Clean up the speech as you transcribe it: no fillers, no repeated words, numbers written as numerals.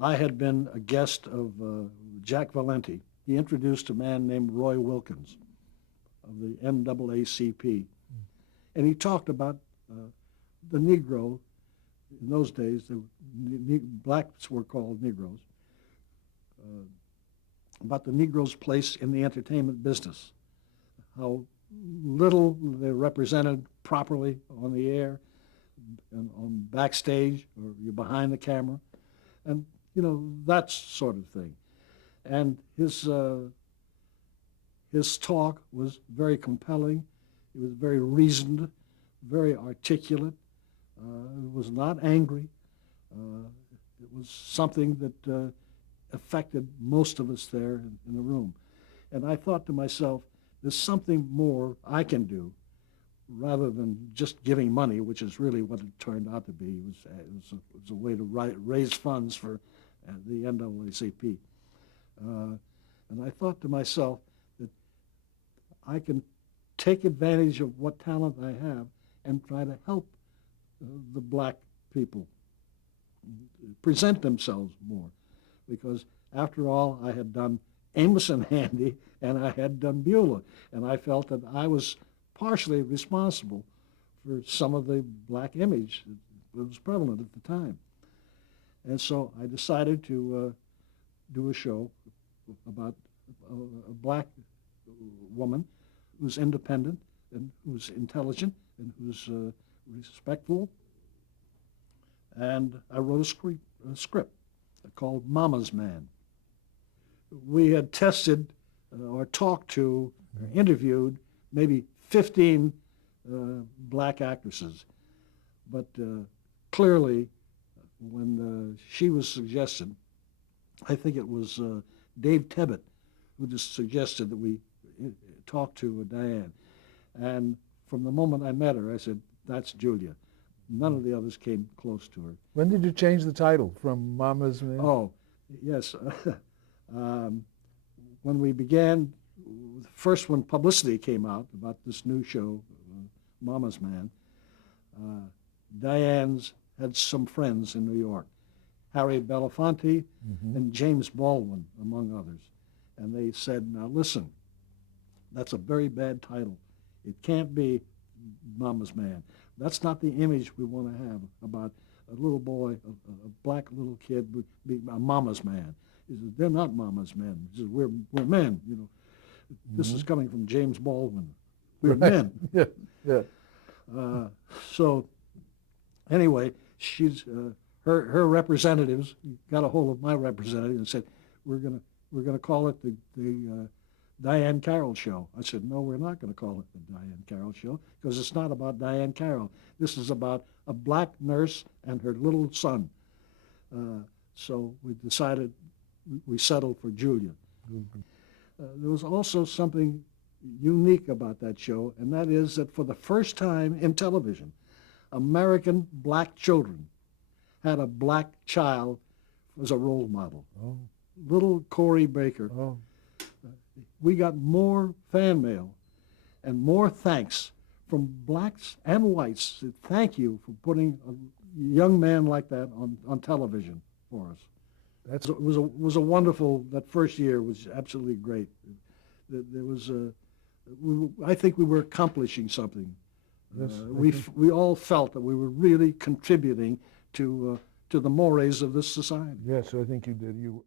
I had been a guest of Jack Valenti. He introduced a man named Roy Wilkins of the NAACP. And he talked about the Negro. In those days, blacks were called Negroes, about the Negro's place in the entertainment business, how little they're represented properly on the air, and on backstage, or you're behind the camera, and that sort of thing. And his talk was very compelling. It was very reasoned, very articulate. It was not angry. It was something that affected most of us there in the room. And I thought to myself, there's something more I can do rather than just giving money, which is really what it turned out to be. It was a way to raise funds for the NAACP. And I thought to myself that I can take advantage of what talent I have and try to help the black people present themselves more. Because after all, I had done Amos and Andy, and I had done Beulah, and I felt that I was partially responsible for some of the black image that was prevalent at the time. And so I decided to do a show about a black woman who's independent and who's intelligent and who's respectful. And I wrote a script called Mama's Man. We had tested or talked to, interviewed maybe 15 black actresses. But clearly, when she was suggested, I think it was Dave Tebbutt who just suggested that we talk to Diahann. And from the moment I met her, I said, that's Julia. None of the others came close to her. When did you change the title from Mama's Man? Oh, yes. When we began, first when publicity came out about this new show, Mama's Man, Diahn's had some friends in New York, Harry Belafonte and James Baldwin, among others. And they said, now listen, that's a very bad title. It can't be Mama's Man. That's not the image we want to have about a little boy, a black little kid, be a mama's man. He said, they're not mama's men. He said, we're men, This is coming from James Baldwin. We're men. Yeah. So anyway, she's her representatives got a hold of my representative and said, we're gonna call it the Diahann Carroll Show. I said, no, we're not going to call it the Diahann Carroll Show because it's not about Diahann Carroll. This is about a black nurse and her little son. So we decided, we settled for Julia. There was also something unique about that show, and that is that for the first time in television, American black children had a black child as a role model. Oh. Little Corey Baker. Oh. We got more fan mail and more thanks from blacks and whites. Thank you for putting a young man like that on television for us. It was a wonderful, that first year was absolutely great. There was I think we were accomplishing something. Yes, we all felt that we were really contributing to the mores of this society. Yes, I think you did. You